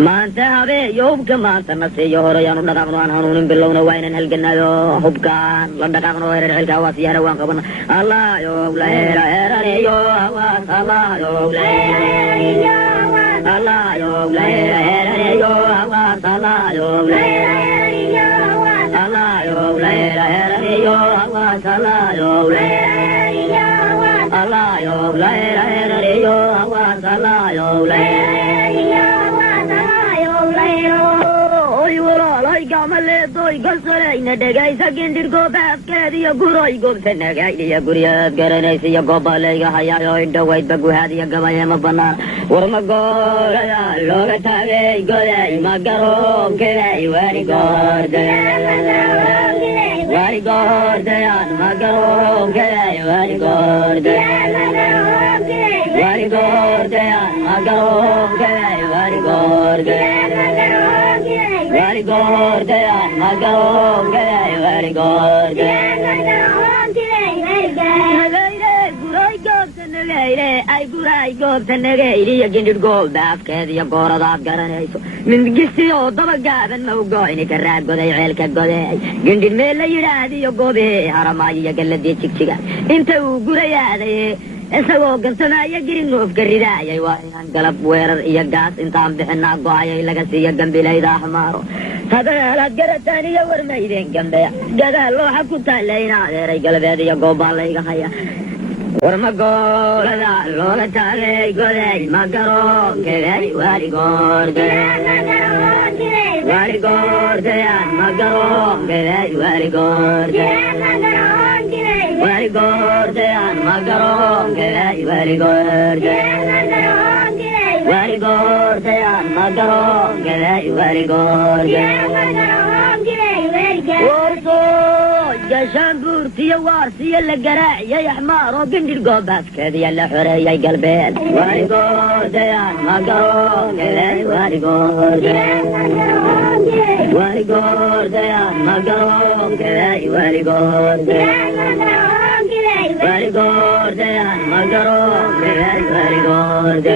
ما أنت هذا يوم كما أنت نسي يهري أنا دكان هنون باللون وين هالجنة حب كان لن دكان وين الكواسي أنا وان كبنا الله يوم لا لا يوم الله يوم لا الله يوم لا يوم الله يوم لا الله يوم لا يوم الله يوم لا Allah yo la yo Allah yo la oy wala lay gamale toy gasare ina degay sakin dir go bas kadi ya guroy go senaga ya guriya garane si ya go balay ga haya yo indo wait bagu hadi ya gamaya mabana warma go ya lo tage go ya magaro ke wari go Very good, Magaro, very good. Very good, Magaro, very good. Very good, Magaro, very good. I go to Negate, again to go back, the Agora of Garanese. Mingisio, Dobagab, and no go in a carab, go there, El Cagode. Gindin Mela, you go there, Haramaya, Galadi Chichiga. Into Guraya, and so Gansanaya getting off Garida, and Galap where you got in time and not go, legacy, a Gambila, Hamaro. Tada, get a tiny over maiden, Gambia. Get a Lohakuta Lena, there, Galavedia, go Balaya. Warma go la lola tare go le magaro ke very good very good magaro ke very good very good magaro ke very good very good magaro ke very good جشنبور تيوار سي القراع يا حمار وقندي القوبات كذي يا حري يا قلبين وارقود يا مقرون وارقود وارقود يا مقرون وارقود وارقود يا مقرون وارقود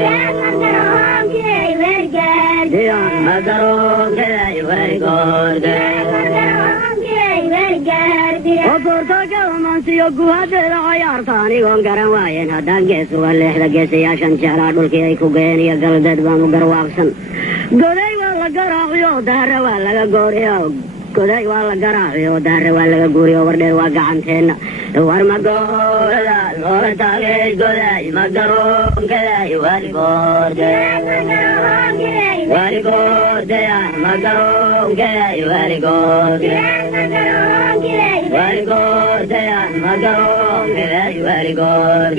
يا مقرون وارقود وطرطاك ومنسي وقوات الغيار ثاني وانقرواين هدان قيس واللحظة قيس يا شنشارا دولكي ايكو قين يا قلدت بانو قرواقسن قدي والله قراغيو دار والله قوريو قدي والله قراغيو دار والله قوريو وردي واقعانتين ورما قولا لولا تاقي قدي مقرون كدي والقود والقود يا مقرون كدي والقود very good, Magaro, very good.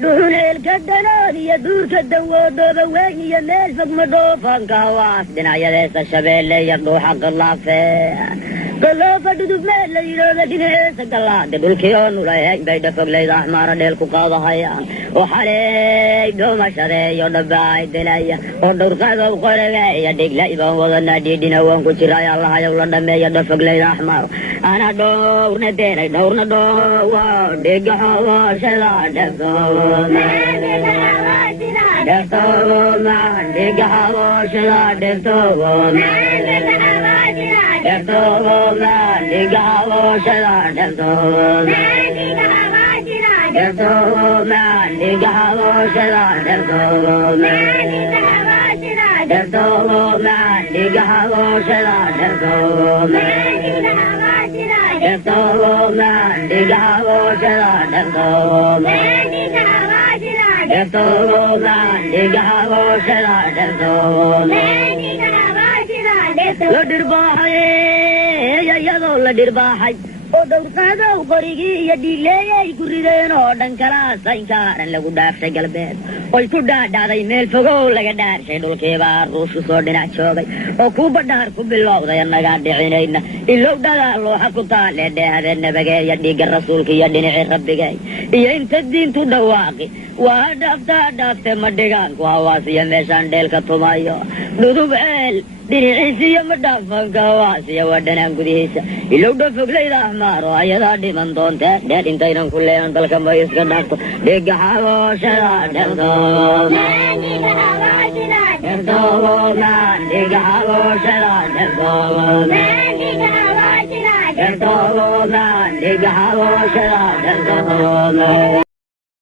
Dunel Kadani, a Durka, the word of the way, a nail from Madofa, Gawas, then I had a Shabelle, and no Hakallafe. The love of the Bella, you know, that it is a galad, the Bulkion, like the Fagla, Mara del Kukava Haya, or Hare, Domashare, or the Bride, Delaya, or the Kago, Korega, a dig like one was I did in a one Kuchiraya, London Mayor, the Fagla Ahmar, and I don't know, dig a house, ودرسنا وقريجي يديلي يكوريدين ودن كلا سينكار لو دافش قلبين ويكودا داري ميل فوق لقى دار شيدول كبار روس صودنا شوقي وكوب دار كوب الله ذا ينقاد عينينا إلو دار الله حكوتا لدي هذا النبي يدي الرسول كي يدي ربي جاي ينت الدين تدواقي وهدفت مدقان كواسي مشان ديل كتومايو دودو بيل dhinaciisiyo madhaafanka waasiya waa dhanaan gudihiisa ilowdha foglayda ahmaaro ayadaa dhiman doonta dheer intaynan ku leeyan dalka ma iska dhaafto dhiga xabooshada dherdooda dhiga xabooshada dherdooda dhiga xabooshada dherdooda